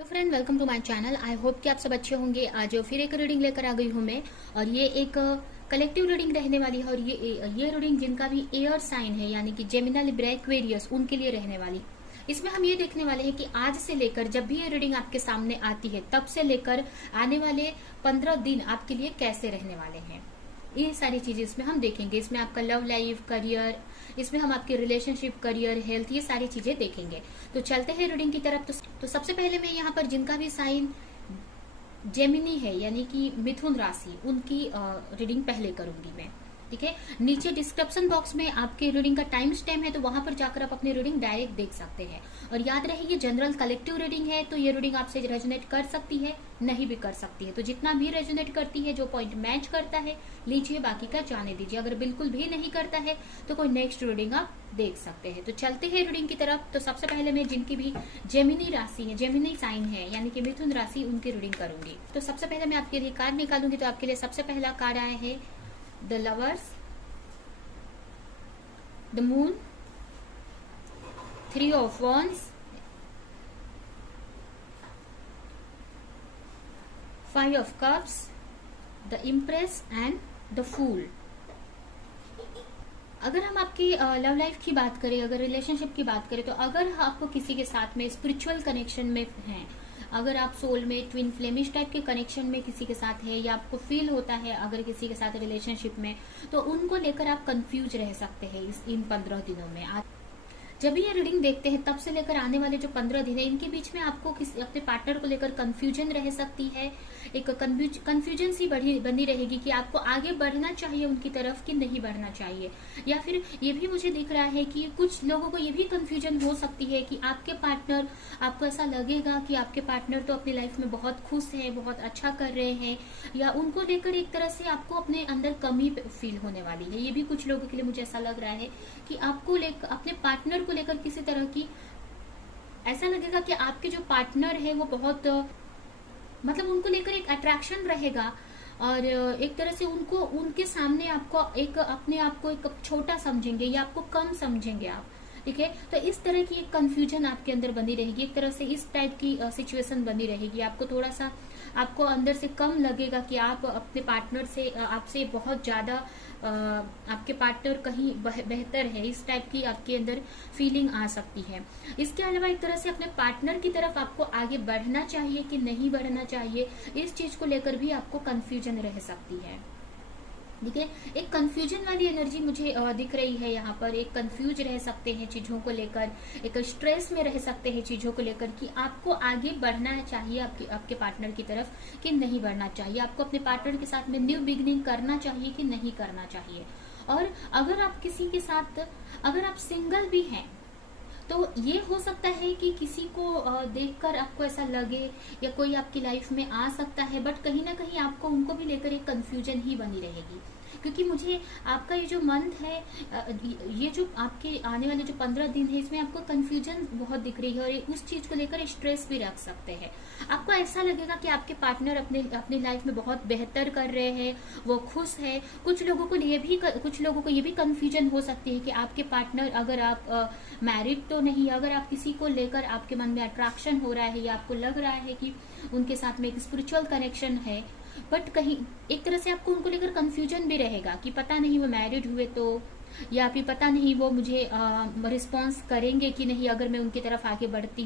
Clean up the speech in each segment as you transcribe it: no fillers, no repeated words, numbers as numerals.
Hello friend, welcome to my channel. I hope कि आप सब अच्छे होंगे। आज फिर एक रीडिंग लेकर आ गई हूँ मैं, और ये एक कलेक्टिव रीडिंग रहने वाली है। और ये रीडिंग जिनका भी एयर साइन है, यानी कि जेमिनी, लिब्रा, एक्वेरियस, उनके लिए रहने वाली। इसमें हम ये देखने वाले हैं कि आज से लेकर जब भी ये रीडिंग आपके सामने आती है तब से लेकर आने वाले 15 दिन आपके लिए कैसे रहने वाले हैं। ये सारी चीजें इसमें हम देखेंगे। इसमें आपका लव लाइफ, करियर, इसमें हम आपके रिलेशनशिप, करियर, हेल्थ, ये सारी चीजें देखेंगे। तो चलते हैं रीडिंग की तरफ। तो सबसे पहले मैं यहाँ पर जिनका भी साइन जेमिनी है, यानी कि मिथुन राशि, उनकी रीडिंग पहले करूंगी मैं। ठीक है, नीचे डिस्क्रिप्शन बॉक्स में आपके रीडिंग का टाइम स्टैम्प है, तो वहां पर जाकर आप अपनी रीडिंग डायरेक्ट देख सकते हैं। और याद रहे, ये जनरल कलेक्टिव रीडिंग है, तो ये रीडिंग आपसे रेजोनेट कर सकती है, नहीं भी कर सकती है। तो जितना भी रेजोनेट करती है, जो पॉइंट मैच करता है लीजिए, बाकी का जाने दीजिए। अगर बिल्कुल भी नहीं करता है तो कोई नेक्स्ट रीडिंग आप देख सकते हैं। तो चलते हैं रीडिंग की तरफ। तो सबसे पहले मैं जिनकी भी जेमिनी राशि है, जेमिनी साइन है, यानी कि मिथुन राशि, उनकी रीडिंग करूंगी। तो सबसे पहले मैं आपके लिए कार्ड निकालूंगी। तो आपके लिए सबसे पहला कार्ड आया है the lovers, the moon, 3 of wands, 5 of cups, the empress and the fool। अगर हम आपकी लव लाइफ की बात करें, अगर रिलेशनशिप की बात करें, तो अगर आपको किसी के साथ में स्पिरिचुअल कनेक्शन में हैं, अगर आप सोल में ट्विन फ्लेमिश टाइप के कनेक्शन में किसी के साथ है, या आपको फील होता है अगर किसी के साथ रिलेशनशिप में, तो उनको लेकर आप कंफ्यूज रह सकते हैं इन 15 दिनों में। जब ये रीडिंग देखते हैं तब से लेकर आने वाले जो 15 दिन है, इनके बीच में आपको अपने पार्टनर को लेकर कंफ्यूजन रह सकती है। एक कंफ्यूजन सी बनी रहेगी कि आपको आगे बढ़ना चाहिए उनकी तरफ कि नहीं बढ़ना चाहिए। या फिर ये भी मुझे दिख रहा है कि कुछ लोगों को ये भी कंफ्यूजन हो सकती है कि आपके पार्टनर, आपको ऐसा लगेगा कि आपके पार्टनर तो अपनी लाइफ में बहुत खुश है, बहुत अच्छा कर रहे हैं, या उनको लेकर एक तरह से आपको अपने अंदर कमी फील होने वाली है। ये भी कुछ लोगों के लिए मुझे ऐसा लग रहा है कि आपको लेकर, अपने पार्टनर को लेकर किसी तरह की ऐसा लगेगा कि आपके जो पार्टनर है वो बहुत, मतलब उनको लेकर एक अट्रैक्शन रहेगा, और एक तरह से उनको, उनके सामने आपको एक, अपने आप को एक छोटा समझेंगे या आपको कम समझेंगे आप। ठीक है, तो इस तरह की एक कंफ्यूजन आपके अंदर बनी रहेगी, एक तरह से इस टाइप की सिचुएशन बनी रहेगी। आपको थोड़ा सा, आपको अंदर से कम लगेगा कि आप अपने पार्टनर से, आपसे बहुत ज्यादा आपके पार्टनर कहीं बेहतर है, इस टाइप की आपके अंदर फीलिंग आ सकती है। इसके अलावा एक तरह से अपने पार्टनर की तरफ आपको आगे बढ़ना चाहिए कि नहीं बढ़ना चाहिए, इस चीज को लेकर भी आपको कंफ्यूजन रह सकती है। ठीक है, एक कंफ्यूजन वाली एनर्जी मुझे दिख रही है यहाँ पर। एक कंफ्यूज रह सकते हैं चीजों को लेकर, एक स्ट्रेस में रह सकते हैं चीजों को लेकर कि आपको आगे बढ़ना चाहिए आपके पार्टनर की तरफ कि नहीं बढ़ना चाहिए, आपको अपने पार्टनर के साथ में न्यू बिगिनिंग करना चाहिए कि नहीं करना चाहिए। और अगर आप किसी के साथ, अगर आप सिंगल भी हैं, तो ये हो सकता है कि किसी को देखकर आपको ऐसा लगे, या कोई आपकी लाइफ में आ सकता है, बट कहीं ना कहीं आपको उनको भी लेकर एक कंफ्यूजन ही बनी रहेगी। क्योंकि मुझे आपका ये जो मंथ है, ये जो आपके आने वाले जो 15 दिन है, इसमें आपको कंफ्यूजन बहुत दिख रही है, और उस चीज को लेकर स्ट्रेस भी रख सकते हैं। आपको ऐसा लगेगा कि आपके पार्टनर अपनी लाइफ में बहुत बेहतर कर रहे हैं, वो खुश है। कुछ लोगों को ये भी कंफ्यूजन हो सकती है कि आपके पार्टनर, अगर आप मैरिड तो नहीं, अगर आप किसी को लेकर आपके मन में अट्रैक्शन हो रहा है, या आपको लग रहा है कि उनके साथ में एक स्पिरिचुअल कनेक्शन है, बट कहीं एक तरह से आपको उनको लेकर कंफ्यूजन भी रहेगा कि पता नहीं वो मैरिड हुए तो, या फिर पता नहीं वो मुझे रिस्पॉन्स करेंगे कि नहीं अगर मैं उनकी तरफ आगे बढ़ती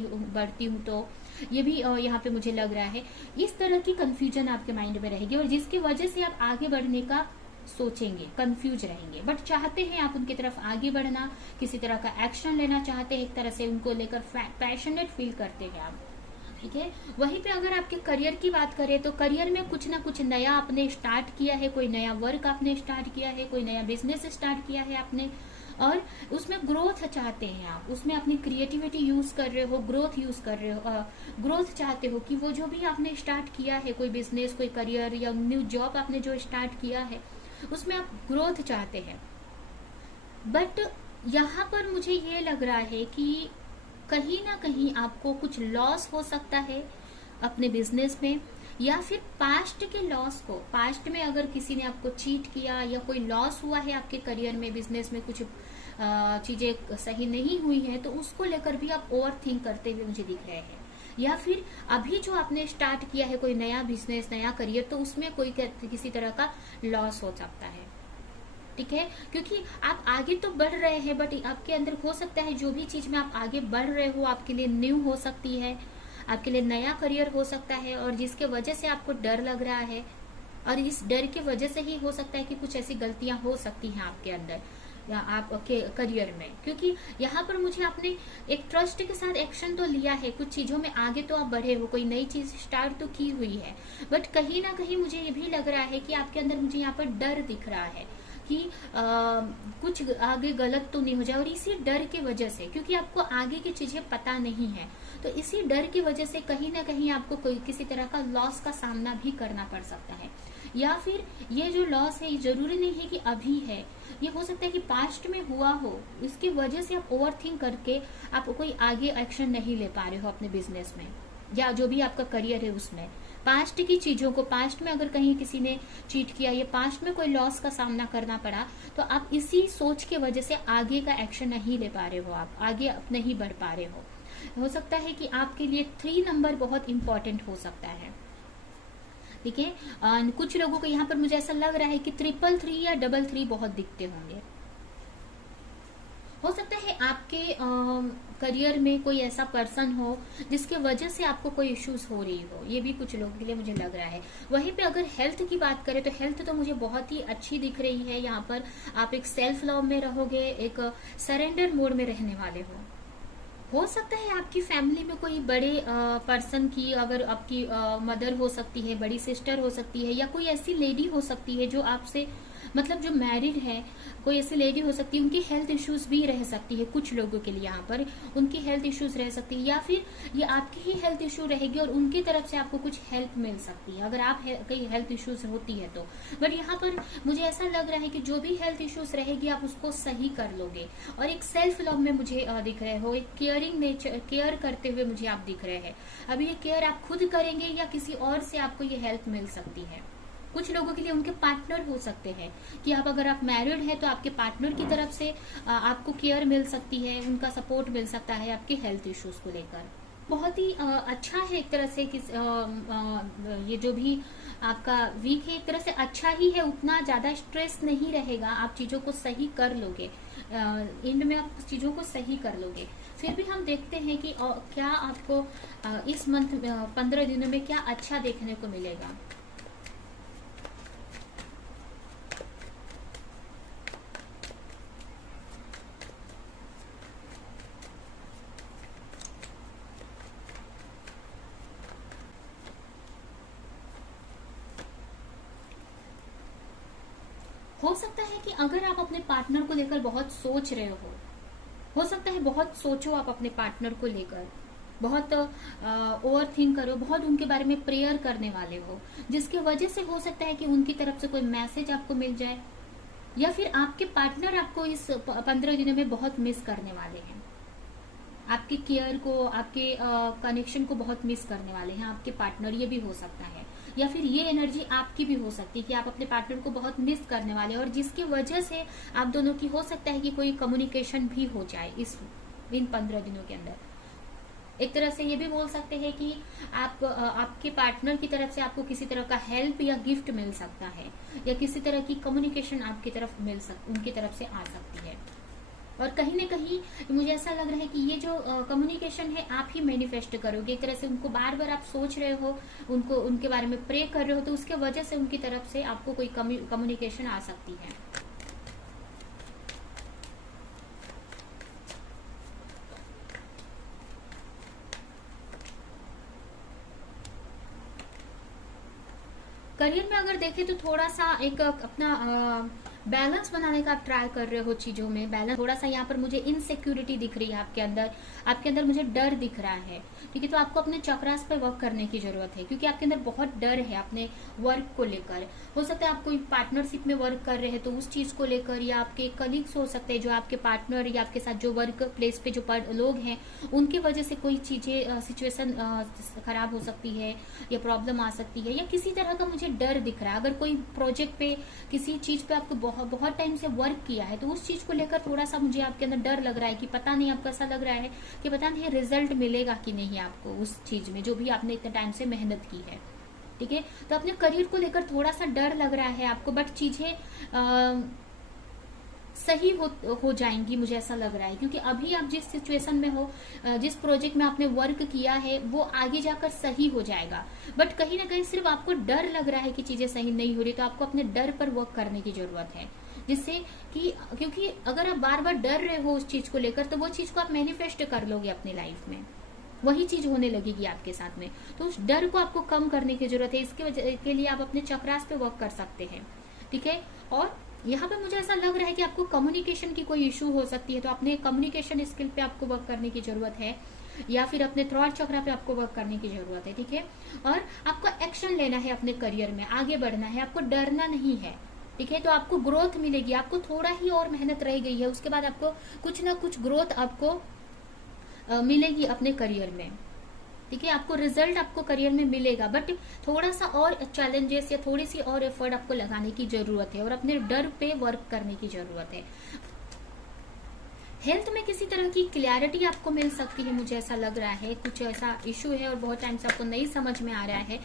हूँ तो। ये भी यहाँ पे मुझे लग रहा है। इस तरह की कंफ्यूजन आपके माइंड में रहेगी, और जिसकी वजह से आप आगे बढ़ने का सोचेंगे, कंफ्यूज रहेंगे, बट चाहते हैं आप उनकी तरफ आगे बढ़ना, किसी तरह का एक्शन लेना चाहते हैं, एक तरह से उनको लेकर पैशनेट फील करते हैं आप। ठीक है, वहीं पे अगर आपके करियर की बात करें, तो करियर में कुछ ना कुछ नया आपने स्टार्ट किया है, कोई नया वर्क आपने स्टार्ट किया है, कोई नया बिजनेस स्टार्ट किया है आपने, और उसमें ग्रोथ चाहते हैं आप, उसमें अपनी क्रिएटिविटी यूज कर रहे हो, ग्रोथ यूज कर रहे हो, ग्रोथ चाहते हो कि वो जो भी आपने स्टार्ट किया है, कोई बिजनेस, कोई करियर, या न्यू जॉब आपने जो स्टार्ट किया है, उसमें आप ग्रोथ चाहते हैं। बट यहाँ पर मुझे ये लग रहा है कि कहीं ना कहीं आपको कुछ लॉस हो सकता है अपने बिजनेस में, या फिर पास्ट के लॉस को, पास्ट में अगर किसी ने आपको चीट किया, या कोई लॉस हुआ है आपके करियर में, बिजनेस में कुछ चीजें सही नहीं हुई है, तो उसको लेकर भी आप ओवर थिंक करते हुए मुझे दिख रहे हैं। या फिर अभी जो आपने स्टार्ट किया है कोई नया बिजनेस, नया करियर, तो उसमें कोई किसी तरह का लॉस हो सकता है। ठीक है, क्योंकि आप आगे तो बढ़ रहे हैं, बट आपके अंदर हो सकता है जो भी चीज में आप आगे बढ़ रहे हो आपके लिए न्यू हो सकती है, आपके लिए नया करियर हो सकता है, और जिसके वजह से आपको डर लग रहा है, और इस डर की वजह से ही हो सकता है कि कुछ ऐसी गलतियां हो सकती हैं आपके अंदर या आपके करियर में। क्योंकि यहाँ पर मुझे आपने एक ट्रस्ट के साथ एक्शन तो लिया है, कुछ चीजों में आगे तो आप बढ़े हो, कोई नई चीज स्टार्ट तो की हुई है, बट कहीं ना कहीं मुझे ये भी लग रहा है कि आपके अंदर मुझे यहाँ पर डर दिख रहा है कि कुछ आगे गलत तो नहीं हो जाए। और इसी डर की वजह से, क्योंकि आपको आगे की चीजें पता नहीं है, तो इसी डर की वजह से कहीं ना कहीं आपको कोई किसी तरह का लॉस का सामना भी करना पड़ सकता है। या फिर ये जो लॉस है, ये जरूरी नहीं है कि अभी है, ये हो सकता है कि पास्ट में हुआ हो, इसकी वजह से आप ओवर थिंक करके आप कोई आगे एक्शन नहीं ले पा रहे हो अपने बिजनेस में या जो भी आपका करियर है उसमें। पास्ट की चीजों को, पास्ट में अगर कहीं किसी ने चीट किया या पास्ट में कोई लॉस का सामना करना पड़ा, तो आप इसी सोच की वजह से आगे का एक्शन नहीं ले पा रहे हो, आप आगे नहीं बढ़ पा रहे हो सकता है कि आपके लिए 3 नंबर बहुत इंपॉर्टेंट हो सकता है। ठीक है, कुछ लोगों को यहाँ पर मुझे ऐसा लग रहा है कि 333 या 33 बहुत दिखते होंगे। हो सकता है आपके करियर में कोई ऐसा पर्सन हो जिसके वजह से आपको कोई इश्यूज हो रही हो, ये भी कुछ लोगों के लिए मुझे लग रहा है। वहीं पे अगर हेल्थ की बात करें तो हेल्थ तो मुझे बहुत ही अच्छी दिख रही है। यहाँ पर आप एक सेल्फ लव में रहोगे, एक सरेंडर मोड में रहने वाले हो सकता है आपकी फैमिली में कोई बड़े पर्सन की, अगर आपकी मदर हो सकती है, बड़ी सिस्टर हो सकती है, या कोई ऐसी लेडी हो सकती है जो आपसे मतलब जो मैरिड है, कोई ऐसी लेडी हो सकती है, उनकी हेल्थ इश्यूज भी रह सकती है। कुछ लोगों के लिए यहाँ पर उनकी हेल्थ इश्यूज रह सकती है, या फिर ये आपकी ही हेल्थ इश्यू रहेगी और उनकी तरफ से आपको कुछ हेल्प मिल सकती है अगर आप कई हेल्थ इश्यूज होती है तो। बट यहाँ पर मुझे ऐसा लग रहा है कि जो भी हेल्थ इश्यूज रहेगी आप उसको सही कर लोगे। और एक सेल्फ लव में मुझे दिख रहे हो, एक केयरिंग नेचर, केयर करते हुए मुझे आप दिख रहे हैं। अब ये केयर आप खुद करेंगे या किसी और से आपको ये हेल्प मिल सकती है। कुछ लोगों के लिए उनके पार्टनर हो सकते हैं कि आप अगर आप मैरिड है तो आपके पार्टनर की तरफ से आपको केयर मिल सकती है, उनका सपोर्ट मिल सकता है आपके हेल्थ इश्यूज को लेकर। बहुत ही अच्छा है एक तरह से कि ये जो भी आपका वीक है एक तरह से अच्छा ही है, उतना ज्यादा स्ट्रेस नहीं रहेगा, आप चीजों को सही कर लोगे, एंड में आप चीजों को सही कर लोगे। फिर भी हम देखते हैं कि क्या आपको इस मंथ 15 दिनों में क्या अच्छा देखने को मिलेगा। हो सकता है कि अगर आप अपने पार्टनर को लेकर बहुत सोच रहे हो सकता है बहुत सोचो आप अपने पार्टनर को लेकर, बहुत ओवर थिंक करो, बहुत उनके बारे में प्रेयर करने वाले हो, जिसकी वजह से हो सकता है कि उनकी तरफ से कोई मैसेज आपको मिल जाए, या फिर आपके पार्टनर आपको इस 15 दिनों में बहुत मिस करने वाले हैं, आपके केयर को, आपके कनेक्शन को बहुत मिस करने वाले हैं आपके पार्टनर। ये भी हो सकता है, या फिर ये एनर्जी आपकी भी हो सकती है कि आप अपने पार्टनर को बहुत मिस करने वाले हैं, और जिसकी वजह से आप दोनों की हो सकता है कि कोई कम्युनिकेशन भी हो जाए इन 15 दिनों के अंदर। एक तरह से ये भी बोल सकते हैं कि आपके पार्टनर की तरफ से आपको किसी तरह का हेल्प या गिफ्ट मिल सकता है, या किसी तरह की कम्युनिकेशन आपकी तरफ उनकी तरफ से आ सकती है। और कहीं ना कहीं मुझे ऐसा लग रहा है कि ये जो कम्युनिकेशन है आप ही मैनिफेस्ट करोगे। एक तरह से उनको बार बार आप सोच रहे हो, उनको उनके बारे में प्रे कर रहे हो, तो उसके वजह से उनकी तरफ से आपको कोई कम्युनिकेशन आ सकती है। करियर में अगर देखें तो थोड़ा सा एक अपना बैलेंस बनाने का आप ट्राई कर रहे हो चीजों में। बैलेंस थोड़ा सा यहाँ पर मुझे इनसिक्योरिटी दिख रही है आपके अंदर मुझे डर दिख रहा है। ठीक है, तो आपको अपने चक्रास पर वर्क करने की जरूरत है, क्योंकि आपके अंदर बहुत डर है अपने वर्क को लेकर। हो सकता है आप कोई पार्टनरशिप में वर्क कर रहे हैं तो उस चीज को लेकर, या आपके कलीग्स हो सकते हैं जो आपके पार्टनर या आपके साथ जो वर्क प्लेस पे जो लोग हैं उनकी वजह से कोई चीजें सिचुएशन खराब हो सकती है या प्रॉब्लम आ सकती है, या किसी तरह का मुझे डर दिख रहा है। अगर कोई प्रोजेक्ट पे किसी चीज पे आपको बहुत बहुत टाइम से वर्क किया है, तो उस चीज को लेकर थोड़ा सा मुझे आपके अंदर डर लग रहा है कि पता नहीं, आपको ऐसा लग रहा है कि पता नहीं रिजल्ट मिलेगा कि नहीं आपको उस चीज में जो भी आपने इतने टाइम से मेहनत की है। ठीक है, तो अपने करियर को लेकर थोड़ा सा डर लग रहा है आपको, बट चीजें सही हो जाएंगी, मुझे ऐसा लग रहा है, क्योंकि अभी आप जिस सिचुएशन में हो, जिस प्रोजेक्ट में आपने वर्क किया है, वो आगे जाकर सही हो जाएगा। बट कहीं ना कहीं सिर्फ आपको डर लग रहा है कि चीजें सही नहीं हो रही, तो आपको अपने डर पर वर्क करने की जरूरत है, जिससे कि क्योंकि अगर आप बार बार डर रहे हो उस चीज को लेकर, तो वो चीज को आप मैनिफेस्ट कर लोगे अपनी लाइफ में, वही चीज होने लगेगी आपके साथ में। तो उस डर को आपको कम करने की जरूरत है, इसके वजह के लिए आप अपने चक्रास पे वर्क कर सकते हैं। ठीक है, और यहाँ पे मुझे ऐसा लग रहा है कि आपको कम्युनिकेशन की कोई इशू हो सकती है, तो अपने कम्युनिकेशन स्किल पे आपको वर्क करने की जरूरत है, या फिर अपने थ्रॉट चक्रा पे आपको वर्क करने की जरूरत है। ठीक है, और आपको एक्शन लेना है, अपने करियर में आगे बढ़ना है, आपको डरना नहीं है। ठीक है, तो आपको ग्रोथ मिलेगी, आपको थोड़ा ही और मेहनत रह गई है, उसके बाद आपको कुछ ना कुछ ग्रोथ आपको मिलेगी अपने करियर में। ठीक है, आपको रिजल्ट आपको करियर में मिलेगा, बट थोड़ा सा और चैलेंजेस या थोड़ी सी और एफर्ट आपको लगाने की जरूरत है, और अपने डर पे वर्क करने की जरूरत है। हेल्थ में किसी तरह की क्लैरिटी आपको मिल सकती है, मुझे ऐसा लग रहा है कुछ ऐसा इशू है और बहुत टाइम से आपको नहीं समझ में आ रहा है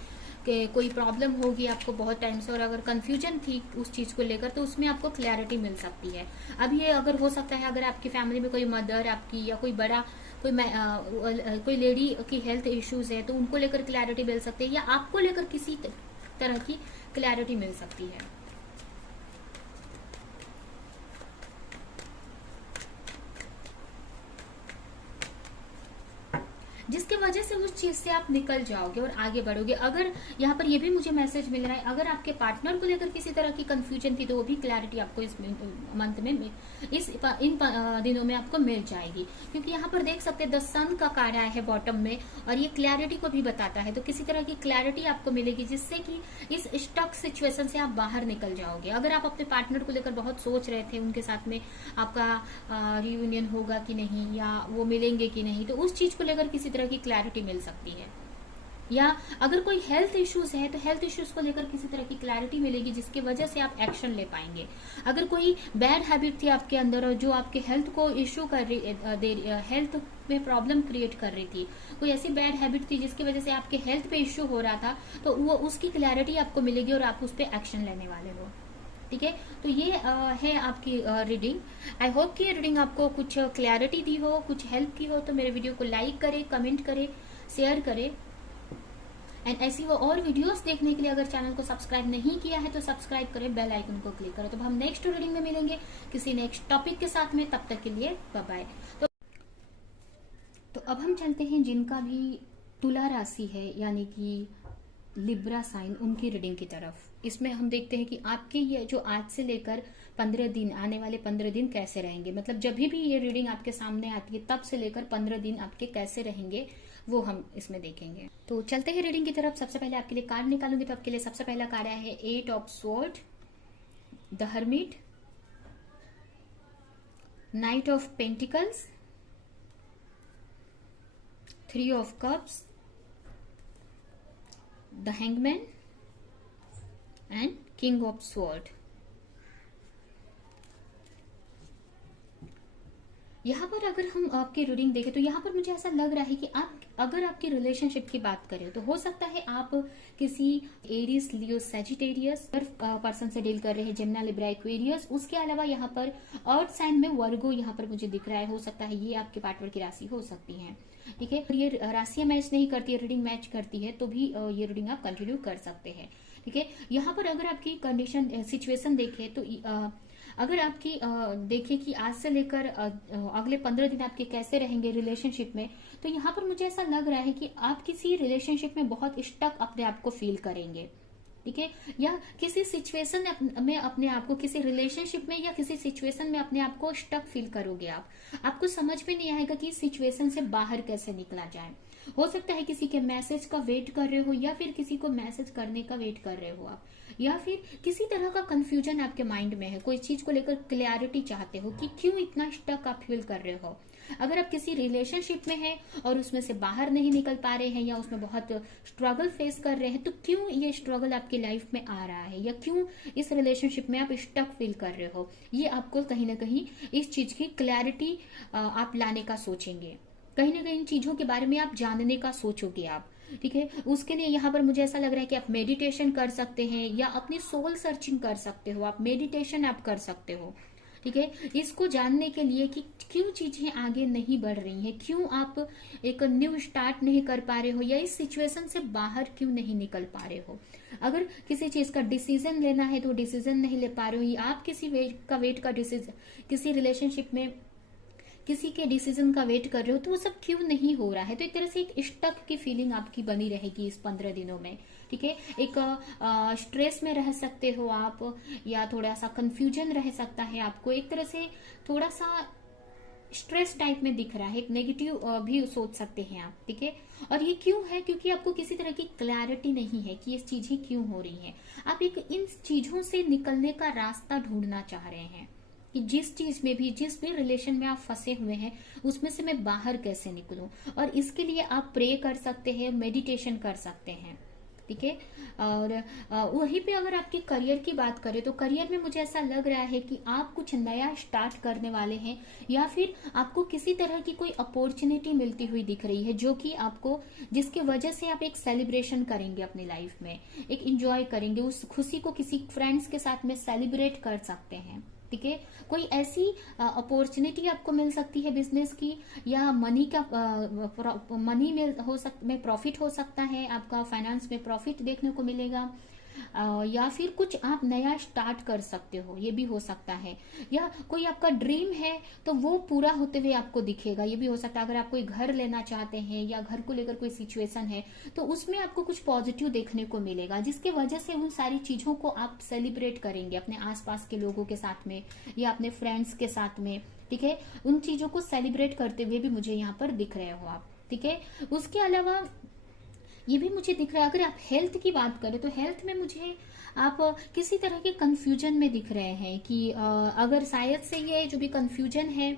कि कोई प्रॉब्लम होगी आपको बहुत टाइम से, और अगर कंफ्यूजन थी उस चीज को लेकर, तो उसमें आपको क्लैरिटी मिल सकती है। अब ये अगर हो सकता है, अगर आपकी फैमिली में कोई मदर आपकी या कोई बड़ा कोई लेडी की हेल्थ इश्यूज है, तो उनको लेकर क्लैरिटी मिल सकती है, या आपको लेकर किसी तरह की क्लैरिटी मिल सकती है। जिसके वजह से उस चीज से आप निकल जाओगे और आगे बढ़ोगे। अगर यहाँ पर ये भी मुझे मैसेज मिल रहा है, अगर आपके पार्टनर को लेकर किसी तरह की कंफ्यूजन थी, तो वो भी क्लैरिटी आपको इस मंथ में इन दिनों में आपको मिल जाएगी, क्योंकि यहाँ पर देख सकते हैं द सन का कार्ड आया है बॉटम में, और ये क्लैरिटी को भी बताता है। तो किसी तरह की क्लैरिटी आपको मिलेगी, जिससे कि इस स्टक सिचुएशन से आप बाहर निकल जाओगे। अगर आप अपने पार्टनर को लेकर बहुत सोच रहे थे, उनके साथ में आपका रियूनियन होगा कि नहीं, या वो मिलेंगे कि नहीं, तो उस चीज को लेकर किसी की क्लैरिटी मिल सकती है। या अगर कोई हेल्थ इश्यूज है, तो हेल्थ इश्यूज को लेकर किसी तरह की क्लैरिटी मिलेगी, जिसकी वजह से आप एक्शन ले पाएंगे। अगर कोई बैड हैबिट थी आपके अंदर और जो आपके हेल्थ को इश्यू कर रही, हेल्थ में प्रॉब्लम क्रिएट कर रही थी, कोई ऐसी बैड हैबिट थी जिसकी वजह से आपके हेल्थ पे इश्यू हो रहा था, तो वो उसकी क्लैरिटी आपको मिलेगी और आप उस पर एक्शन लेने वाले हो। ठीक है, तो ये है आपकी रीडिंग। आई होप कि ये रीडिंग आपको कुछ क्लैरिटी दी हो, कुछ हेल्प की हो। तो मेरे वीडियो को लाइक करें, कमेंट करें, शेयर करें, एंड ऐसी वो और वीडियोस देखने के लिए अगर चैनल को सब्सक्राइब नहीं किया है तो सब्सक्राइब करें, बेल आइकन को क्लिक करें। तो हम नेक्स्ट रीडिंग में मिलेंगे किसी नेक्स्ट टॉपिक के साथ में, तब तक के लिए बाय बाय। तो अब हम चलते हैं जिनका भी तुला राशि है, यानी कि लिब्रा साइन, उनकी रीडिंग की तरफ। इसमें हम देखते हैं कि आपके ये जो आज से लेकर 15 दिन, आने वाले 15 दिन कैसे रहेंगे, मतलब जब भी ये रीडिंग आपके सामने आती है तब से लेकर 15 दिन आपके कैसे रहेंगे, वो हम इसमें देखेंगे। तो चलते हैं रीडिंग की तरफ। सबसे पहले आपके लिए कार्ड निकालूंगी, तो आपके लिए सबसे पहला कार्ड आया है 8 of sword, the hermit, night of pentacles, 3 of cups, the hangman and king of sword. यहाँ पर अगर हम आपकी रीडिंग देखें, तो यहाँ पर मुझे ऐसा लग रहा है कि आप अगर आपकी रिलेशनशिप की बात करें, तो हो सकता है आप किसी एरीज, लियो, सैजिटेरियस पर्सन से डील कर रहे हैं, जेमिनी, लिब्रा, एक्वेरियस। उसके अलावा यहाँ पर अर्थ साइन में वर्गो यहाँ पर मुझे दिख रहा है, हो सकता है ये आपके पार्टनर की राशि हो सकती है। ठीक है, ये राशियां मैच नहीं करती है, रीडिंग मैच करती है, तो भी ये रीडिंग आप कंटिन्यू कर सकते हैं। ठीक है, यहाँ पर अगर आपकी कंडीशन सिचुएशन देखें, तो अगर आपकी देखें कि आज से लेकर अगले 15 दिन आपके कैसे रहेंगे रिलेशनशिप में, तो यहाँ पर मुझे ऐसा लग रहा है कि आप किसी रिलेशनशिप में बहुत स्टक अपने आप को फील करेंगे। ठीक है, या किसी सिचुएशन में अपने आप को, किसी रिलेशनशिप में या किसी सिचुएशन में अपने आप को स्टक फील करोगे। आपको समझ में नहीं आएगा कि इस सिचुएशन से बाहर कैसे निकला जाए। हो सकता है किसी के मैसेज का वेट कर रहे हो, या फिर किसी को मैसेज करने का वेट कर रहे हो आप, या फिर किसी तरह का कंफ्यूजन आपके माइंड में है, कोई चीज को लेकर क्लैरिटी चाहते हो कि क्यों इतना स्टक आप फील कर रहे हो। अगर आप किसी रिलेशनशिप में हैं और उसमें से बाहर नहीं निकल पा रहे हैं या उसमें बहुत स्ट्रगल फेस कर रहे हैं, तो क्यों ये स्ट्रगल आपकी लाइफ में आ रहा है या क्यों इस रिलेशनशिप में आप स्टक फील कर रहे हो, ये आपको कहीं ना कहीं इस चीज की क्लैरिटी आप लाने का सोचेंगे। कहीं ना कहीं इन चीजों के बारे में आप जानने का सोचोगे आप। ठीक है, उसके लिए यहाँ पर मुझे ऐसा लग रहा है कि आप मेडिटेशन कर सकते हैं या अपनी सोल सर्चिंग कर सकते हो, आप मेडिटेशन आप कर सकते हो। ठीक है, इसको जानने के लिए कि क्यों चीजें आगे नहीं बढ़ रही हैं, क्यों आप एक न्यू स्टार्ट नहीं कर पा रहे हो या इस सिचुएशन से बाहर क्यों नहीं निकल पा रहे हो। अगर किसी चीज का डिसीजन लेना है तो डिसीजन नहीं ले पा रहे हो, या आप किसी वेट का डिसीजन, किसी रिलेशनशिप में किसी के डिसीजन का वेट कर रहे हो, तो वो सब क्यों नहीं हो रहा है। तो एक तरह से एक स्टक की फीलिंग आपकी बनी रहेगी इस 15 दिनों में। ठीक है, एक स्ट्रेस में रह सकते हो आप, या थोड़ा सा कंफ्यूजन रह सकता है आपको, एक तरह से थोड़ा सा स्ट्रेस टाइप में दिख रहा है, एक नेगेटिव भी सोच सकते हैं आप। ठीक है, और ये क्यों है, क्योंकि आपको किसी तरह की क्लैरिटी नहीं है कि ये चीजें क्यों हो रही हैं। आप एक इन चीजों से निकलने का रास्ता ढूंढना चाह रहे हैं कि जिस चीज में भी, जिस भी रिलेशन में आप फंसे हुए हैं, उसमें से मैं बाहर कैसे निकलूं। और इसके लिए आप प्रे कर सकते हैं, मेडिटेशन कर सकते हैं। ठीक है, और वहीं पे अगर आपके करियर की बात करें तो करियर में मुझे ऐसा लग रहा है कि आप कुछ नया स्टार्ट करने वाले हैं, या फिर आपको किसी तरह की कोई अपॉर्चुनिटी मिलती हुई दिख रही है, जो कि आपको, जिसके वजह से आप एक सेलिब्रेशन करेंगे अपनी लाइफ में, एक इंजॉय करेंगे, उस खुशी को किसी फ्रेंड्स के साथ में सेलिब्रेट कर सकते हैं। ठीक है, कोई ऐसी अपॉर्चुनिटी आपको मिल सकती है बिजनेस की, या मनी का मनी में प्रॉफिट हो सकता है, आपका फाइनेंस में प्रॉफिट देखने को मिलेगा, या फिर कुछ आप नया स्टार्ट कर सकते हो, ये भी हो सकता है। या कोई आपका ड्रीम है तो वो पूरा होते हुए आपको दिखेगा, ये भी हो सकता है। अगर आप कोई घर लेना चाहते हैं या घर को लेकर कोई सिचुएशन है, तो उसमें आपको कुछ पॉजिटिव देखने को मिलेगा, जिसके वजह से उन सारी चीजों को आप सेलिब्रेट करेंगे अपने आसपास के लोगों के साथ में या अपने फ्रेंड्स के साथ में। ठीक है, उन चीजों को सेलिब्रेट करते हुए भी मुझे यहाँ पर दिख रहे हो आप। ठीक है, उसके अलावा ये भी मुझे दिख रहा है, अगर आप हेल्थ की बात करें तो हेल्थ में मुझे आप किसी तरह के कंफ्यूजन में दिख रहे हैं कि अगर शायद से ये जो भी कंफ्यूजन है,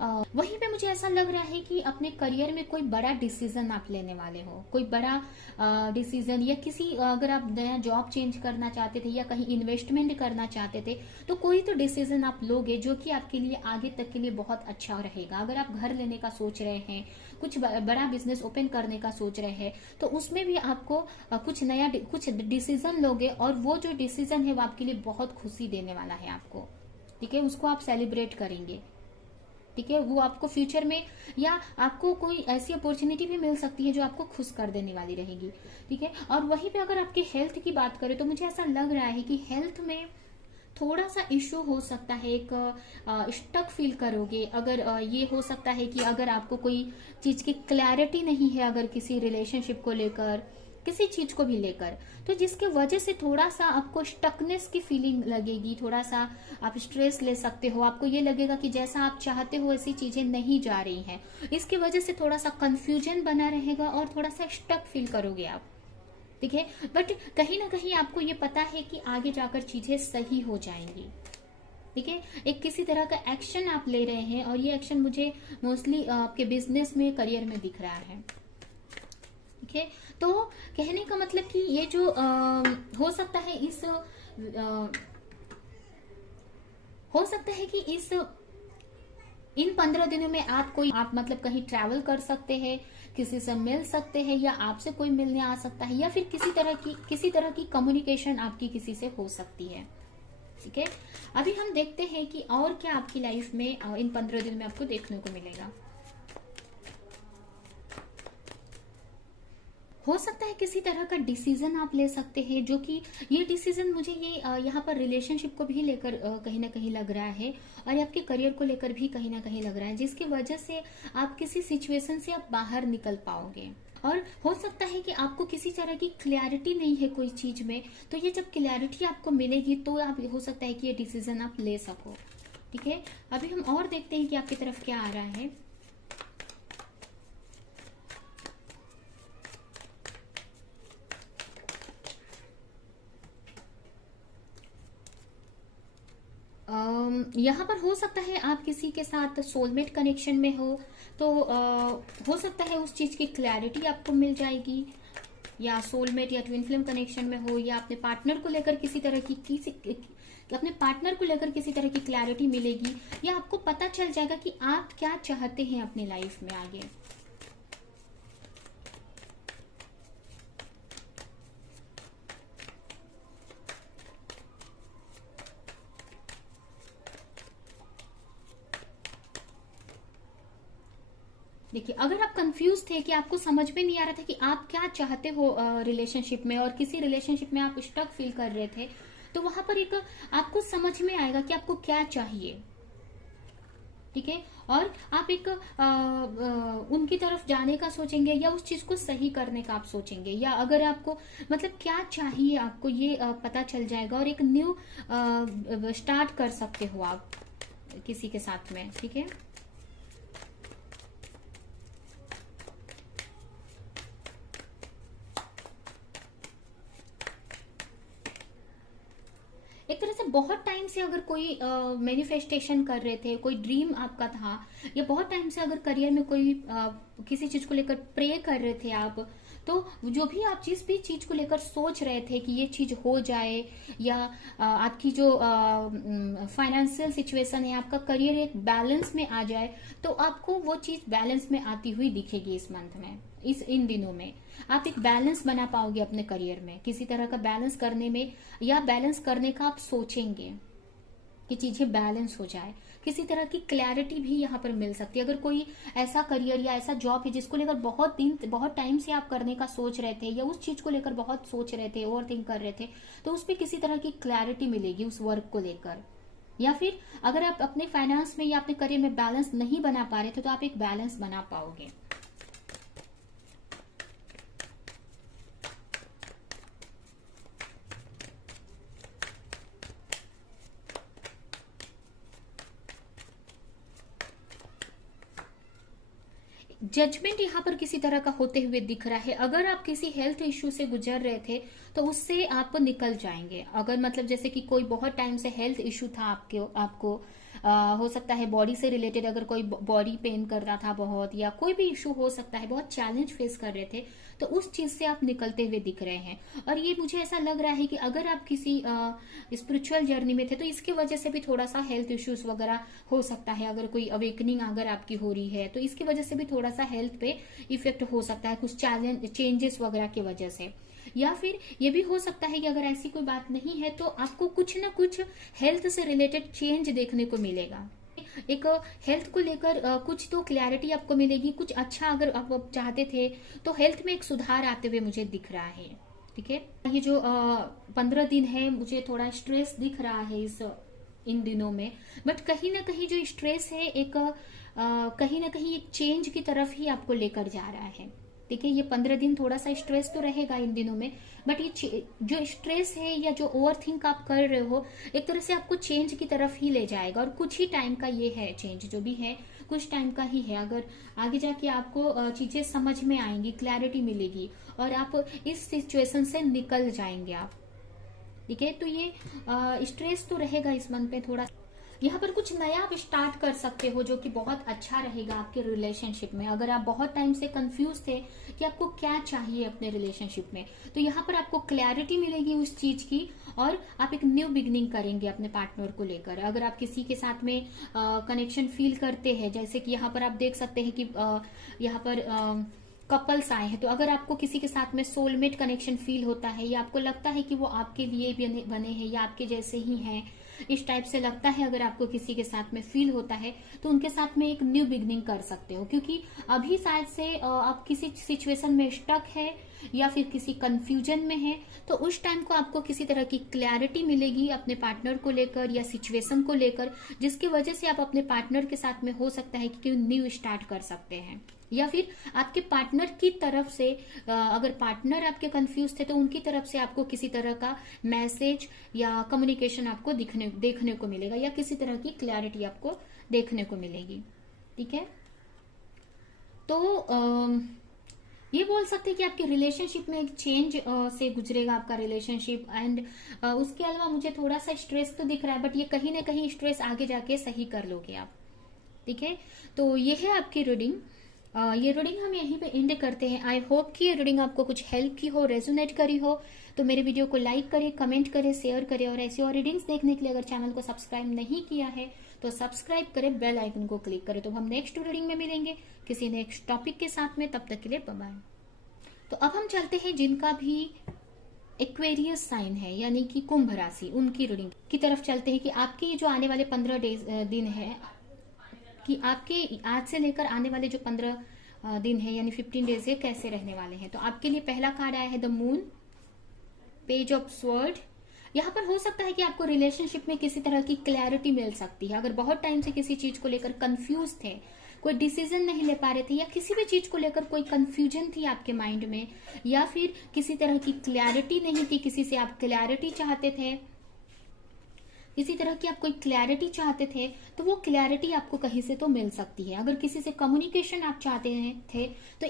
वहीं पे मुझे ऐसा लग रहा है कि अपने करियर में कोई बड़ा डिसीजन आप लेने वाले हो, कोई बड़ा डिसीजन, या किसी, अगर आप नया जॉब चेंज करना चाहते थे या कहीं इन्वेस्टमेंट करना चाहते थे, तो कोई तो डिसीजन आप लोगे जो कि आपके लिए आगे तक के लिए बहुत अच्छा रहेगा। अगर आप घर लेने का सोच रहे हैं, कुछ बड़ा बिजनेस ओपन करने का सोच रहे हैं, तो उसमें भी आपको कुछ नया कुछ डिसीजन लोगे, और वो जो डिसीजन है वो आपके लिए बहुत खुशी देने वाला है आपको। ठीक है, उसको आप सेलिब्रेट करेंगे। ठीक है, वो आपको फ्यूचर में, या आपको कोई ऐसी अपॉर्चुनिटी भी मिल सकती है जो आपको खुश कर देने वाली रहेगी। ठीक है, और वहीं पे अगर आपके हेल्थ की बात करें तो मुझे ऐसा लग रहा है कि हेल्थ में थोड़ा सा इश्यू हो सकता है, एक स्टक फील करोगे। अगर ये हो सकता है कि अगर आपको कोई चीज की क्लैरिटी नहीं है, अगर किसी रिलेशनशिप को लेकर, किसी चीज को भी लेकर, तो जिसके वजह से थोड़ा सा आपको स्टकनेस की फीलिंग लगेगी, थोड़ा सा आप स्ट्रेस ले सकते हो, आपको ये लगेगा कि जैसा आप चाहते हो ऐसी चीजें नहीं जा रही हैं। इसकी वजह से थोड़ा सा कंफ्यूजन बना रहेगा और थोड़ा सा स्टक फील करोगे आप। ठीक है, बट कहीं ना कहीं आपको ये पता है कि आगे जाकर चीजें सही हो जाएंगी। ठीक है, एक किसी तरह का एक्शन आप ले रहे हैं, और ये एक्शन मुझे मोस्टली आपके बिजनेस में, करियर में दिख रहा है। ठीक है, तो कहने का मतलब कि ये जो हो सकता है हो सकता है कि इन 15 दिनों में आप मतलब कहीं ट्रैवल कर सकते हैं, किसी से मिल सकते हैं, या आपसे कोई मिलने आ सकता है, या फिर किसी तरह की कम्युनिकेशन आपकी किसी से हो सकती है। ठीक है, अभी हम देखते हैं कि और क्या आपकी लाइफ में इन 15 दिनों में आपको देखने को मिलेगा। हो सकता है किसी तरह का डिसीजन आप ले सकते हैं, जो कि ये डिसीजन मुझे ये यहाँ पर रिलेशनशिप को भी लेकर कहीं ना कहीं लग रहा है, और आपके करियर को लेकर भी कहीं ना कहीं लग रहा है, जिसकी वजह से आप किसी सिचुएशन से आप बाहर निकल पाओगे। और हो सकता है कि आपको किसी तरह की क्लैरिटी नहीं है कोई चीज में, तो ये जब क्लैरिटी आपको मिलेगी तो आप, हो सकता है कि ये डिसीजन आप ले सको। ठीक है, अभी हम और देखते हैं कि आपकी तरफ क्या आ रहा है। यहाँ पर हो सकता है आप किसी के साथ सोलमेट कनेक्शन में हो, तो हो सकता है उस चीज की क्लैरिटी आपको मिल जाएगी, या सोलमेट या ट्विन फ्लेम कनेक्शन में हो, या अपने पार्टनर को लेकर किसी तरह की अपने पार्टनर को लेकर किसी तरह की क्लैरिटी मिलेगी, या आपको पता चल जाएगा कि आप क्या चाहते हैं अपनी लाइफ में आगे। देखिए, अगर आप कंफ्यूज थे कि आपको समझ में नहीं आ रहा था कि आप क्या चाहते हो रिलेशनशिप में, और किसी रिलेशनशिप में आप स्टक फील कर रहे थे, तो वहां पर एक आपको समझ में आएगा कि आपको क्या चाहिए। ठीक है, और आप एक उनकी तरफ जाने का सोचेंगे, या उस चीज को सही करने का आप सोचेंगे, या अगर आपको मतलब क्या चाहिए आपको ये पता चल जाएगा, और एक न्यू स्टार्ट कर सकते हो आप किसी के साथ में। ठीक है, एक तरह से बहुत टाइम से अगर कोई मैनिफेस्टेशन कर रहे थे, कोई ड्रीम आपका था, या बहुत टाइम से अगर करियर में कोई किसी चीज को लेकर प्रे कर रहे थे आप, तो जो भी आप जिस भी चीज को लेकर सोच रहे थे कि ये चीज हो जाए, या आपकी जो फाइनेंशियल सिचुएशन है, आपका करियर एक बैलेंस में आ जाए, तो आपको वो चीज बैलेंस में आती हुई दिखेगी इस मंथ में, इन दिनों में आप एक बैलेंस बना पाओगे अपने करियर में, किसी तरह का बैलेंस करने में, या बैलेंस करने का आप सोचेंगे कि चीजें बैलेंस हो जाए। किसी तरह की क्लैरिटी भी यहाँ पर मिल सकती है। अगर कोई ऐसा करियर या ऐसा जॉब है जिसको लेकर बहुत टाइम से आप करने का सोच रहे थे, या उस चीज को लेकर बहुत सोच रहे थे, ओवर थिंक कर रहे थे, तो उस पर किसी तरह की क्लैरिटी मिलेगी उस वर्क को लेकर। या फिर अगर आप अपने फाइनेंस में या अपने करियर में बैलेंस नहीं बना पा रहे थे, तो आप एक बैलेंस बना पाओगे। जजमेंट यहाँ पर किसी तरह का होते हुए दिख रहा है। अगर आप किसी हेल्थ इश्यू से गुजर रहे थे, तो उससे आप निकल जाएंगे। अगर मतलब जैसे कि कोई बहुत टाइम से हेल्थ इश्यू था आपको हो सकता है बॉडी से रिलेटेड, अगर कोई बॉडी पेन कर रहा था बहुत, या कोई भी इश्यू हो सकता है, बहुत चैलेंज फेस कर रहे थे, तो उस चीज से आप निकलते हुए दिख रहे हैं। और ये मुझे ऐसा लग रहा है कि अगर आप किसी स्पिरिचुअल जर्नी में थे, तो इसकी वजह से भी थोड़ा सा हेल्थ इश्यूज वगैरह हो सकता है। अगर कोई अवेकनिंग अगर आपकी हो रही है, तो इसकी वजह से भी थोड़ा सा हेल्थ पे इफेक्ट हो सकता है, कुछ चेंजेस वगैरह की वजह से। या फिर ये भी हो सकता है कि अगर ऐसी कोई बात नहीं है, तो आपको कुछ ना कुछ हेल्थ से रिलेटेड चेंज देखने को मिलेगा। एक हेल्थ को लेकर कुछ तो क्लैरिटी आपको मिलेगी, कुछ अच्छा अगर आप चाहते थे, तो हेल्थ में एक सुधार आते हुए मुझे दिख रहा है। ठीक है, ये जो 15 दिन है, मुझे थोड़ा स्ट्रेस दिख रहा है इन दिनों में, बट कहीं ना कहीं जो स्ट्रेस है एक कहीं ना कहीं एक चेंज की तरफ ही आपको लेकर जा रहा है। ठीक है, ये 15 दिन थोड़ा सा स्ट्रेस तो रहेगा इन दिनों में, बट ये जो स्ट्रेस है या जो ओवर थिंक आप कर रहे हो, एक तरह से आपको चेंज की तरफ ही ले जाएगा। और कुछ ही टाइम का ये है, चेंज जो भी है कुछ टाइम का ही है। अगर आगे जाके आपको चीजें समझ में आएंगी, क्लैरिटी मिलेगी, और आप इस सिचुएशन से निकल जाएंगे आप। ठीक है, तो ये स्ट्रेस तो रहेगा इस मंथ में थोड़ा। यहाँ पर कुछ नया आप स्टार्ट कर सकते हो, जो कि बहुत अच्छा रहेगा आपके रिलेशनशिप में। अगर आप बहुत टाइम से कंफ्यूज थे कि आपको क्या चाहिए अपने रिलेशनशिप में, तो यहाँ पर आपको क्लैरिटी मिलेगी उस चीज की, और आप एक न्यू बिगनिंग करेंगे अपने पार्टनर को लेकर। अगर आप किसी के साथ में कनेक्शन फील करते हैं, जैसे कि यहाँ पर आप देख सकते हैं कि यहाँ पर कपल्स आए हैं, तो अगर आपको किसी के साथ में सोलमेट कनेक्शन फील होता है, या आपको लगता है कि वो आपके लिए भी बने हैं या आपके जैसे ही हैं, इस टाइप से लगता है, अगर आपको किसी के साथ में फील होता है, तो उनके साथ में एक न्यू बिगनिंग कर सकते हो। क्योंकि अभी शायद से आप किसी सिचुएशन में स्टक है, या फिर किसी कंफ्यूजन में है, तो उस टाइम को आपको किसी तरह की क्लैरिटी मिलेगी अपने पार्टनर को लेकर या सिचुएशन को लेकर, जिसकी वजह से आप अपने पार्टनर के साथ में हो सकता है कि न्यू स्टार्ट कर सकते हैं। या फिर आपके पार्टनर की तरफ से अगर पार्टनर आपके कंफ्यूज थे, तो उनकी तरफ से आपको किसी तरह का मैसेज या कम्युनिकेशन आपको देखने को मिलेगा, या किसी तरह की क्लैरिटी आपको देखने को मिलेगी। ठीक है, तो ये बोल सकते हैं कि आपके रिलेशनशिप में एक चेंज से गुजरेगा आपका रिलेशनशिप। एंड उसके अलावा मुझे थोड़ा सा स्ट्रेस तो दिख रहा है, बट ये कहीं ना कहीं स्ट्रेस आगे जाके सही कर लोगे आप। ठीक है, तो ये है आपकी रीडिंग। ये रीडिंग हम यहीं पे एंड करते हैं। आई होप कि ये रीडिंग आपको कुछ हेल्प की हो, रेजोनेट करी हो। तो मेरे वीडियो को लाइक करें, कमेंट करें, शेयर करें, और ऐसी और रीडिंग्स देखने के लिए अगर चैनल को सब्सक्राइब नहीं किया है तो सब्सक्राइब करें, बेल आइकन को क्लिक करें। तो हम नेक्स्ट रीडिंग में मिलेंगे किसी नेक्स्ट टॉपिक के साथ में, तब तक के लिए बाय बाय। तो अब हम चलते हैं जिनका भी एक्वेरियस साइन है, यानी कि कुंभ राशि, उनकी रीडिंग की तरफ चलते हैं कि आपके जो आने वाले 15 दिन है, कि आपके आज से लेकर आने वाले जो 15 दिन है यानी 15 डेज है, कैसे रहने वाले हैं। तो आपके लिए पहला कार्ड आया है the moon, page of sword. यहाँ पर हो सकता है कि आपको रिलेशनशिप में किसी तरह की क्लैरिटी मिल सकती है। अगर बहुत टाइम से किसी चीज को लेकर कंफ्यूज थे, कोई डिसीजन नहीं ले पा रहे थे, या किसी भी चीज को लेकर कोई कंफ्यूजन थी आपके माइंड में, या फिर किसी तरह की क्लैरिटी नहीं थी, किसी से आप क्लैरिटी चाहते थे, किसी तरह की आप कोई क्लैरिटी चाहते थे, तो वो क्लैरिटी आपको कहीं से तो मिल सकती है। अगर किसी से कम्युनिकेशन आप चाहते थे तो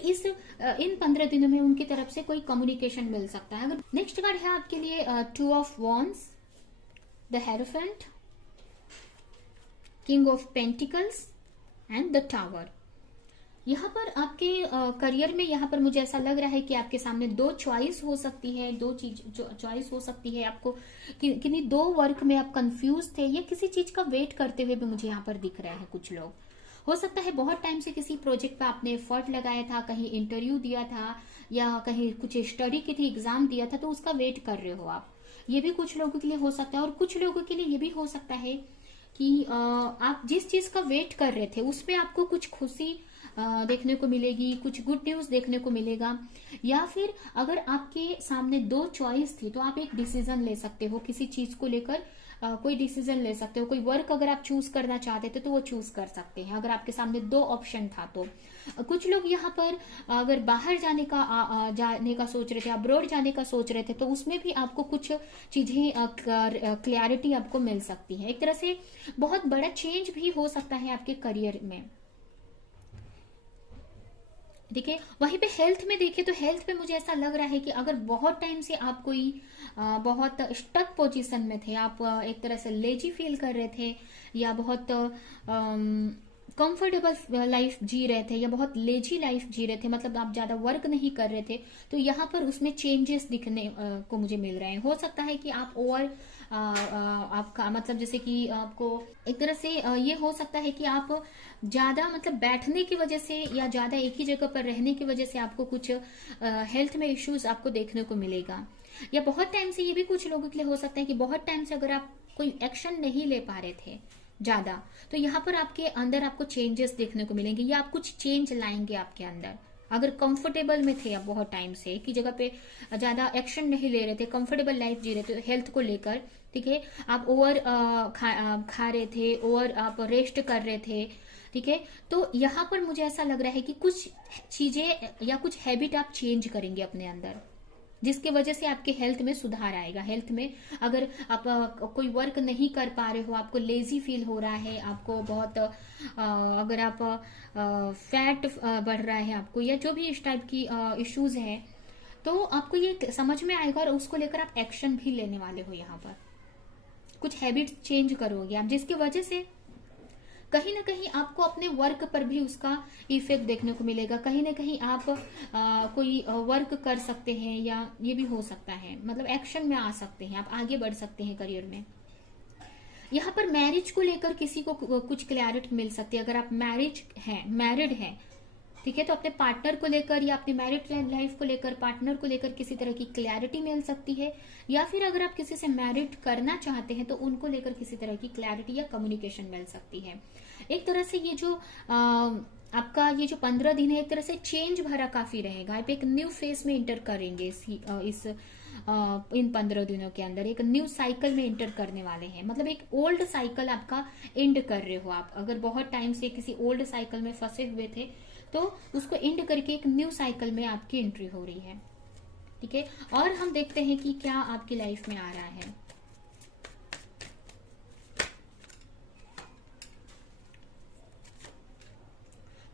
इन 15 दिनों में उनकी तरफ से कोई कम्युनिकेशन मिल सकता है। अगर नेक्स्ट कार्ड है आपके लिए 2 of wands, the hierophant, king of pentacles and the tower. यहाँ पर आपके करियर में यहाँ पर मुझे ऐसा लग रहा है कि आपके सामने 2 चॉइस हो सकती है, 2 चीज चॉइस हो सकती है आपको, किन्हीं 2 वर्क में आप कंफ्यूज थे, या किसी चीज का वेट करते हुए भी मुझे यहाँ पर दिख रहे हैं कुछ लोग। हो सकता है बहुत टाइम से किसी प्रोजेक्ट पे आपने एफर्ट लगाया था, कहीं इंटरव्यू दिया था, या कहीं कुछ स्टडी की थी, एग्जाम दिया था, तो उसका वेट कर रहे हो आप। ये भी कुछ लोगों के लिए हो सकता है। और कुछ लोगों के लिए ये भी हो सकता है कि आप जिस चीज का वेट कर रहे थे उसमें आपको कुछ खुशी देखने को मिलेगी, कुछ गुड न्यूज देखने को मिलेगा। या फिर अगर आपके सामने 2 चॉइस थी तो आप एक डिसीजन ले सकते हो किसी चीज को लेकर, कोई डिसीजन ले सकते हो। कोई वर्क अगर आप चूज करना चाहते थे तो वो चूज कर सकते हैं, अगर आपके सामने 2 ऑप्शन था तो। कुछ लोग यहाँ पर अगर बाहर जाने का सोच रहे थे, अब्रॉड जाने का सोच रहे थे, तो उसमें भी आपको कुछ चीजें क्लैरिटी आपको मिल सकती है। एक तरह से बहुत बड़ा चेंज भी हो सकता है आपके करियर में। देखिए वहीं पे हेल्थ में देखें तो हेल्थ पे मुझे ऐसा लग रहा है कि अगर बहुत टाइम से आप कोई बहुत स्टक पोजीशन में थे, आप एक तरह से लेजी फील कर रहे थे, या बहुत कंफर्टेबल लाइफ जी रहे थे, या बहुत लेजी लाइफ जी रहे थे, मतलब आप ज्यादा वर्क नहीं कर रहे थे, तो यहाँ पर उसमें चेंजेस दिखने को मुझे मिल रहे हैं। हो सकता है कि आप ओवर आपका मतलब जैसे कि आपको एक तरह से ये हो सकता है कि आप ज्यादा मतलब बैठने की वजह से या ज्यादा एक ही जगह पर रहने की वजह से आपको कुछ हेल्थ में इश्यूज आपको देखने को मिलेगा। या बहुत टाइम से ये भी कुछ लोगों के लिए हो सकता है कि बहुत टाइम से अगर आप कोई एक्शन नहीं ले पा रहे थे ज्यादा, तो यहाँ पर आपके अंदर आपको चेंजेस देखने को मिलेंगे, या आप कुछ चेंज लाएंगे आपके अंदर। अगर कंफर्टेबल में थे आप बहुत टाइम से एक ही जगह पे ज्यादा एक्शन नहीं ले रहे थे, कंफर्टेबल लाइफ जी रहे थे हेल्थ को लेकर, ठीक है, आप ओवर खा रहे थे, ओवर आप रेस्ट कर रहे थे, ठीक है, तो यहाँ पर मुझे ऐसा लग रहा है कि कुछ चीजें या कुछ हैबिट आप चेंज करेंगे अपने अंदर, जिसके वजह से आपके हेल्थ में सुधार आएगा। हेल्थ में अगर आप कोई वर्क नहीं कर पा रहे हो, आपको लेजी फील हो रहा है, आपको बहुत अगर आप फैट बढ़ रहा है आपको, या जो भी इस टाइप की इश्यूज है, तो आपको ये समझ में आएगा और उसको लेकर आप एक्शन भी लेने वाले हो। यहाँ पर कुछ हैबिट चेंज करोगे आप, जिसकी वजह से कहीं ना कहीं आपको अपने वर्क पर भी उसका इफेक्ट देखने को मिलेगा। कहीं ना कहीं आप कोई वर्क कर सकते हैं, या ये भी हो सकता है मतलब एक्शन में आ सकते हैं, आप आगे बढ़ सकते हैं करियर में। यहाँ पर मैरिज को लेकर किसी को कुछ क्लैरिटी मिल सकती है। अगर आप मैरिड हैं, ठीक है, तो अपने पार्टनर को लेकर या अपनी मैरिड लाइफ को लेकर, पार्टनर को लेकर किसी तरह की क्लैरिटी मिल सकती है। या फिर अगर आप किसी से मैरिड करना चाहते हैं तो उनको लेकर किसी तरह की क्लैरिटी या कम्युनिकेशन मिल सकती है। एक तरह से ये जो आपका ये जो 15 दिन है एक तरह से चेंज भरा काफी रहेगा। आप एक न्यू फेज में इंटर करेंगे इन 15 दिनों के अंदर एक न्यू साइकिल में इंटर करने वाले हैं। मतलब एक ओल्ड साइकिल आपका एंड कर रहे हो आप। अगर बहुत टाइम से किसी ओल्ड साइकिल में फंसे हुए थे तो उसको एंड करके एक न्यू साइकिल में आपकी एंट्री हो रही है, ठीक है। और हम देखते हैं कि क्या आपकी लाइफ में आ रहा है।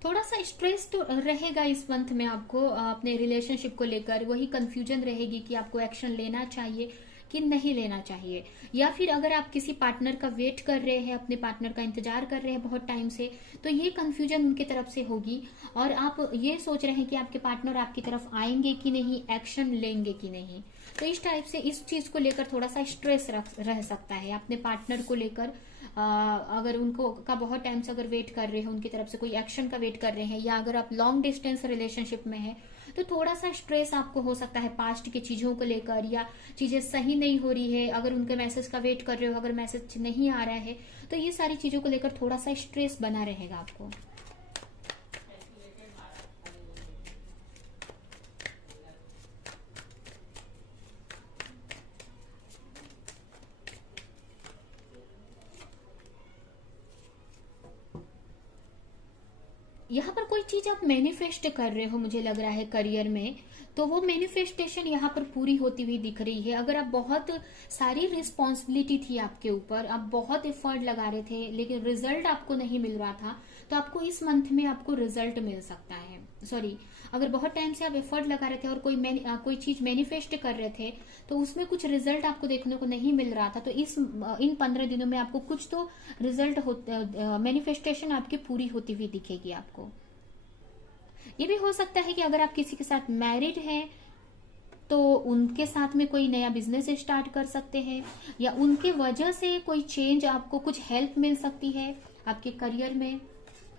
थोड़ा सा स्ट्रेस तो रहेगा इस मंथ में आपको अपने रिलेशनशिप को लेकर, वही कंफ्यूजन रहेगी कि आपको एक्शन लेना चाहिए कि नहीं लेना चाहिए। या फिर अगर आप किसी पार्टनर का वेट कर रहे हैं, अपने पार्टनर का इंतजार कर रहे हैं बहुत टाइम से, तो ये कंफ्यूजन उनके तरफ से होगी और आप ये सोच रहे हैं कि आपके पार्टनर आपकी तरफ आएंगे कि नहीं, एक्शन लेंगे कि नहीं। तो इस टाइप से इस चीज को लेकर थोड़ा सा स्ट्रेस रह सकता है अपने पार्टनर को लेकर। अगर उनको का बहुत टाइम से अगर वेट कर रहे हैं, उनकी तरफ से कोई एक्शन का वेट कर रहे हैं, या अगर आप लॉन्ग डिस्टेंस रिलेशनशिप में है तो थोड़ा सा स्ट्रेस आपको हो सकता है पास्ट की चीजों को लेकर, या चीजें सही नहीं हो रही है, अगर उनके मैसेज का वेट कर रहे हो, अगर मैसेज नहीं आ रहा है, तो ये सारी चीजों को लेकर थोड़ा सा स्ट्रेस बना रहेगा आपको। यहाँ पर कोई चीज आप मैनिफेस्ट कर रहे हो, मुझे लग रहा है करियर में, तो वो मैनिफेस्टेशन यहाँ पर पूरी होती हुई दिख रही है। अगर आप बहुत सारी रिस्पॉन्सिबिलिटी थी आपके ऊपर, आप बहुत एफर्ट लगा रहे थे लेकिन रिजल्ट आपको नहीं मिल रहा था, तो आपको इस मंथ में आपको रिजल्ट मिल सकता है। सॉरी, अगर बहुत टाइम से आप एफर्ट लगा रहे थे और कोई चीज मैनिफेस्ट कर रहे थे, तो उसमें कुछ रिजल्ट आपको देखने को नहीं मिल रहा था, तो इन 15 दिनों में आपको कुछ तो रिजल्ट मैनिफेस्टेशन आपकी पूरी होती हुई दिखेगी आपको। ये भी हो सकता है कि अगर आप किसी के साथ मैरिड हैं तो उनके साथ में कोई नया बिजनेस स्टार्ट कर सकते हैं, या उनके वजह से कोई चेंज, आपको कुछ हेल्प मिल सकती है आपके करियर में।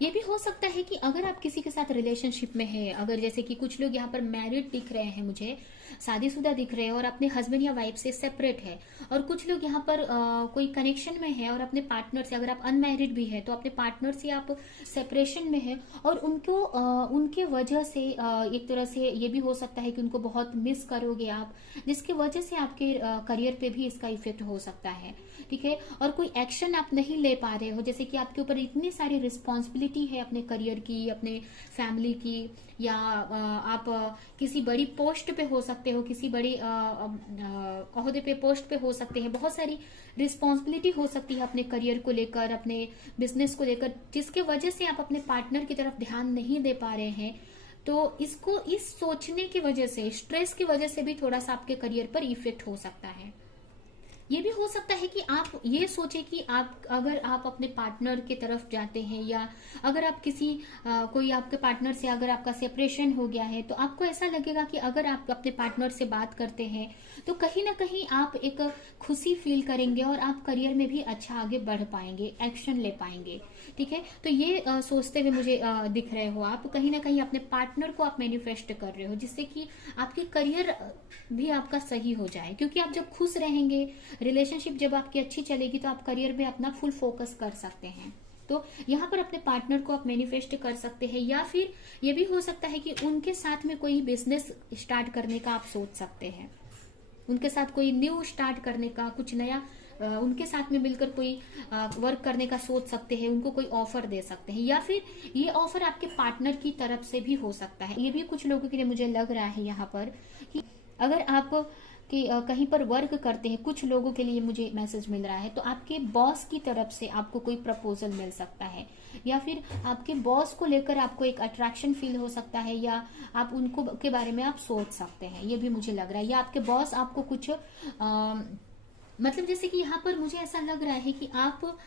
ये भी हो सकता है कि अगर आप किसी के साथ रिलेशनशिप में है, अगर जैसे कि कुछ लोग यहाँ पर मैरिड दिख रहे हैं मुझे, शादीशुदा दिख रहे हैं और अपने हस्बैंड या वाइफ से सेपरेट है, और कुछ लोग यहाँ पर कोई कनेक्शन में है और अपने पार्टनर से, अगर आप अनमैरिड भी है तो अपने पार्टनर से आप सेपरेशन में है, और उनको उनके वजह से एक तरह से ये भी हो सकता है कि उनको बहुत मिस करोगे आप, जिसकी वजह से आपके करियर पे भी इसका इफेक्ट हो सकता है। ठीक है, और कोई एक्शन आप नहीं ले पा रहे हो, जैसे कि आपके ऊपर इतनी सारी रिस्पॉन्सिबिलिटी है अपने करियर की, अपने फैमिली की, या आप किसी बड़ी पोस्ट पे हो सकते हो, किसी बड़ी ओहदे पे, पोस्ट पे हो सकते हैं, बहुत सारी रिस्पॉन्सिबिलिटी हो सकती है अपने करियर को लेकर, अपने बिजनेस को लेकर, जिसके वजह से आप अपने पार्टनर की तरफ ध्यान नहीं दे पा रहे हैं। तो इसको, इस सोचने की वजह से, स्ट्रेस की वजह से भी थोड़ा सा आपके करियर पर इफेक्ट हो सकता है। ये भी हो सकता है कि आप ये सोचे कि अगर आप अपने पार्टनर की तरफ जाते हैं, या अगर आप कोई आपके पार्टनर से अगर आपका सेपरेशन हो गया है, तो आपको ऐसा लगेगा कि अगर आप अपने पार्टनर से बात करते हैं तो कहीं ना कहीं आप एक खुशी फील करेंगे और आप करियर में भी अच्छा आगे बढ़ पाएंगे, एक्शन ले पाएंगे। ठीक है, तो ये सोचते हुए मुझे दिख रहे हो, आप कहीं ना कहीं अपने पार्टनर को आप मैनिफेस्ट कर रहे हो, जिससे कि आपकी करियर भी आपका सही हो जाए, क्योंकि आप जब खुश रहेंगे, रिलेशनशिप जब आपकी अच्छी चलेगी, तो आप करियर में अपना फुल फोकस कर सकते हैं। तो यहाँ पर अपने पार्टनर को आप मैनिफेस्ट कर सकते हैं, या फिर ये भी हो सकता है कि उनके साथ में कोई बिजनेस स्टार्ट करने का आप सोच सकते हैं, उनके साथ कोई न्यू स्टार्ट करने का, कुछ नया उनके साथ में मिलकर कोई वर्क करने का सोच सकते हैं, उनको कोई ऑफर दे सकते हैं, या फिर ये ऑफर आपके पार्टनर की तरफ से भी हो सकता है। ये भी कुछ लोगों के लिए मुझे लग रहा है यहाँ पर कि अगर आप कहीं पर वर्क करते हैं, कुछ लोगों के लिए मुझे मैसेज मिल रहा है, तो आपके बॉस की तरफ से आपको कोई प्रपोजल मिल सकता है, या फिर आपके बॉस को लेकर आपको एक अट्रैक्शन फील हो सकता है, या आप उनको के बारे में आप सोच सकते हैं, ये भी मुझे लग रहा है। या आपके बॉस आपको कुछ मतलब जैसे कि यहाँ पर मुझे ऐसा लग रहा है कि आप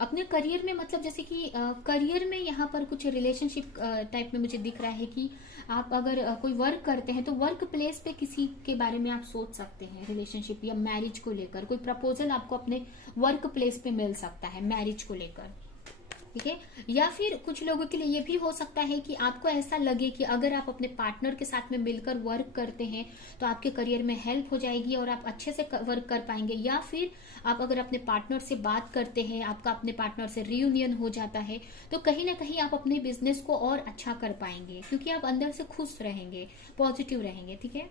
अपने करियर में, मतलब जैसे कि करियर में यहाँ पर कुछ रिलेशनशिप टाइप में मुझे दिख रहा है कि आप अगर कोई वर्क करते हैं तो वर्क प्लेस पे किसी के बारे में आप सोच सकते हैं, रिलेशनशिप या मैरिज को लेकर कोई प्रपोजल आपको अपने वर्क प्लेस पे मिल सकता है मैरिज को लेकर। ठीक है, या फिर कुछ लोगों के लिए ये भी हो सकता है कि आपको ऐसा लगे कि अगर आप अपने पार्टनर के साथ में मिलकर वर्क करते हैं तो आपके करियर में हेल्प हो जाएगी और आप अच्छे से वर्क कर पाएंगे, या फिर आप अगर अपने पार्टनर से बात करते हैं, आपका अपने पार्टनर से रियूनियन हो जाता है, तो कहीं ना कहीं आप अपने बिजनेस को और अच्छा कर पाएंगे, क्योंकि आप अंदर से खुश रहेंगे, पॉजिटिव रहेंगे। ठीक है,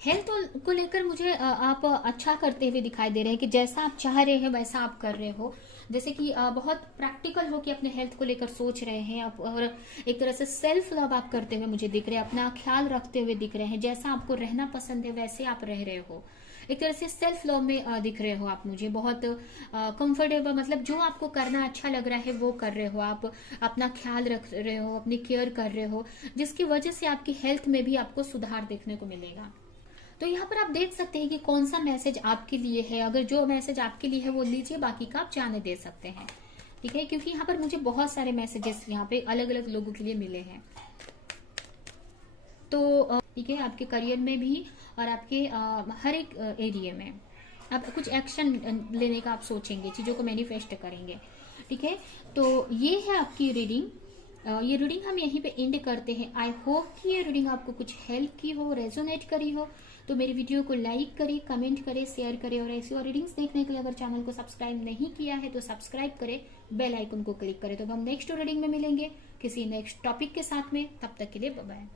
हेल्थ को लेकर मुझे आप अच्छा करते हुए दिखाई दे रहे हैं कि जैसा आप चाह रहे हैं वैसा आप कर रहे हो, जैसे कि बहुत प्रैक्टिकल हो कि अपने हेल्थ को लेकर सोच रहे हैं आप, और एक तरह से सेल्फ लव आप करते हुए मुझे दिख रहे हैं, अपना ख्याल रखते हुए दिख रहे हैं, जैसा आपको रहना पसंद है वैसे आप रह रहे हो, एक तरह से सेल्फ लव में दिख रहे हो आप मुझे, बहुत कंफर्टेबल, मतलब जो आपको करना अच्छा लग रहा है वो कर रहे हो आप, अपना ख्याल रख रहे हो, अपनी केयर कर रहे हो, जिसकी वजह से आपकी हेल्थ में भी आपको सुधार देखने को मिलेगा। तो यहाँ पर आप देख सकते हैं कि कौन सा मैसेज आपके लिए है। अगर जो मैसेज आपके लिए है वो लीजिए, बाकी का आप जाने दे सकते हैं, ठीक है, क्योंकि यहाँ पर मुझे बहुत सारे मैसेजेस यहाँ पे अलग अलग लोगों के लिए मिले हैं। तो ठीक है, आपके करियर में भी और आपके हर एक एरिया में आप कुछ एक्शन लेने का आप सोचेंगे, चीजों को मैनिफेस्ट करेंगे, ठीक है। तो ये है आपकी रीडिंग। ये रीडिंग हम यहीं पे एंड करते हैं। आई होप कि ये रीडिंग आपको कुछ हेल्प की हो, रेजोनेट करी हो। तो मेरी वीडियो को लाइक करें, कमेंट करें, शेयर करें, और ऐसी और रीडिंग्स देखने के लिए अगर चैनल को सब्सक्राइब नहीं किया है तो सब्सक्राइब करें, बेल आइकन को क्लिक करें। तो हम नेक्स्ट रीडिंग में मिलेंगे किसी नेक्स्ट टॉपिक के साथ में, तब तक के लिए बाय बाय।